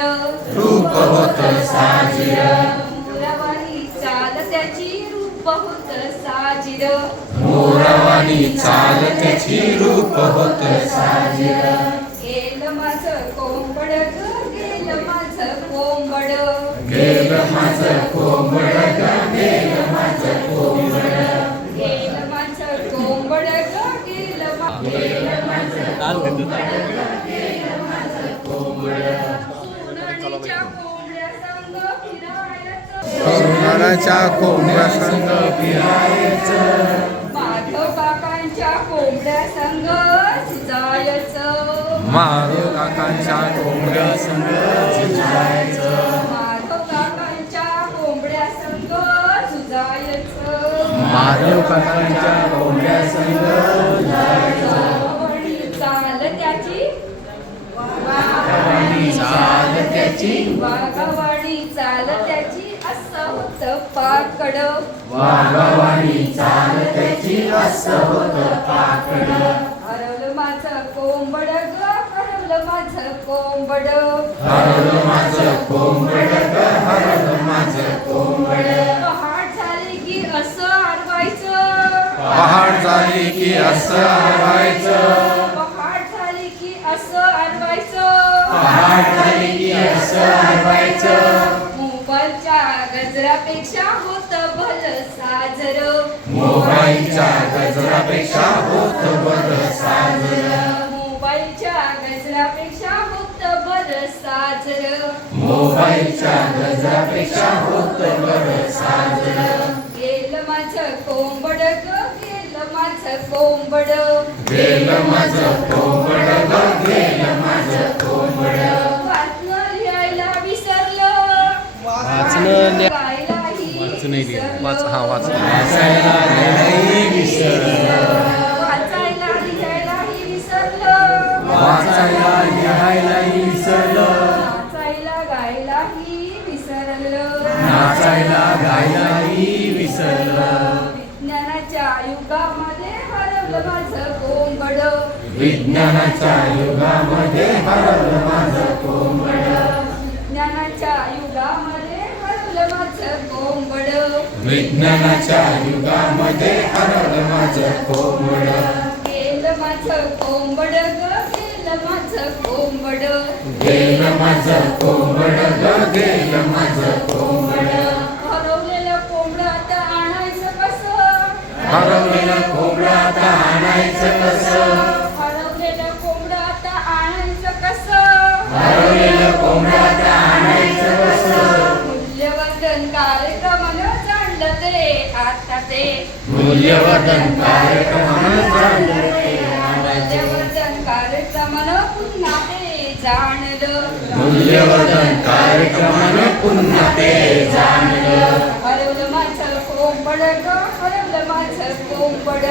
रूप होत साजिर. मोरवानी चाल त्याची रूप होत साजिर. मोरवानी चाल त्याची रूप होत साजिर. गेल माझं कोंबड गेल माझं कोंबड. गेल माझं कोंबड गेल माझं कोंबड. गेल माझं कोंबड गेल माझं सोनारीच्या सोनाराच्या कोंबड्या संग फिरायचं माधव काकांच्या कोंबड्या संग जायचं माधव काकांच्या कोंबड्या संग झिजायचं माधव काकांच्या कोंबड्या वाघावणी चाल त्याची चाल त्याची वाघावाणी चाल त्याची असं होतं पाकड. वाघवाणी चाल त्याची असं होत पाकड. हरवलं माझं कोंबड ग हरवलं माझं कोंबड. हरलं माझं कोंबड ग हरलं माझं कोंबड. पहाट झाली की असं आडवायचं पहाड झाली की असं हरवायचं. पहाट झाली की असं पहाड झाली की असं हरवायचं मोबाईलच्या गजरापेक्षा होत भल साजर. मोबाईलच्या गजरापेक्षा होत बर साजर. मोबाईलच्या गजरापेक्षा होत भल साजर. मोबाईलच्या गजरापेक्षा होत बर साजर. गेलं माझं कोंबड गेलं माझं कोंबड. गेलं माझं लिहा. विसरलं. वाच हा वाच. वाचायला लिहायलाही विसरलं. नाचायला गायलाही विसरलं. विज्ञानाच्या युगामध्ये हरवलं माझं कोंबड. विज्ञानाच्या युगामध्ये हरवलं माझं कोंबड विज्ञानाच्या युगामध्ये हरवलं माझं कोंबड विज्ञानाच्या युगामध्ये हरवलं माझं कोंबड. गेलं माझं कोंबड ग गेलं माझं कोंबड. गेलं माझं कोंबड ग गेलं माझं कोंबड. हरवलेलं कोंबड आता आणायचं कसं? हरवलेलं कोंबड आता आणायचं कसं? हरवलेलं कोंबड आता आणायचं कसं? हरवलेलं कोंबड आता आणायचं कसं? मूल्यवर्धन कार्यक्रमानं आता ते मूल्यवर्धन कार्यक्रमानं जाणलं ते आणायचं मूल्यवर्धन कार्यक्रमानं पुन्हा ते जाणलं. मूल्यवर्धन कार्यक्रमानं पुन्हा ते जाणलं. हरवलं माझं कोंबड ग हरवलं माझं कोंबड.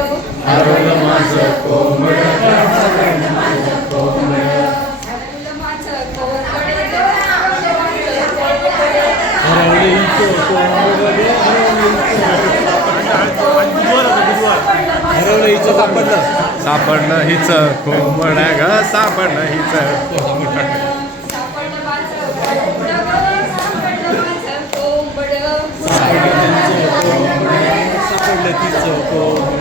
हरवलं माझं कोंबड हरवलं माझं कोंबड. हरवलं माझं कोंबड हरवलं माझं कोंबड. हरवली हरवलं हिचं सापडलं. सापडलं हिचं. कोंबड ग सापडलं हिचं. सापडलं तिचं कोंबड.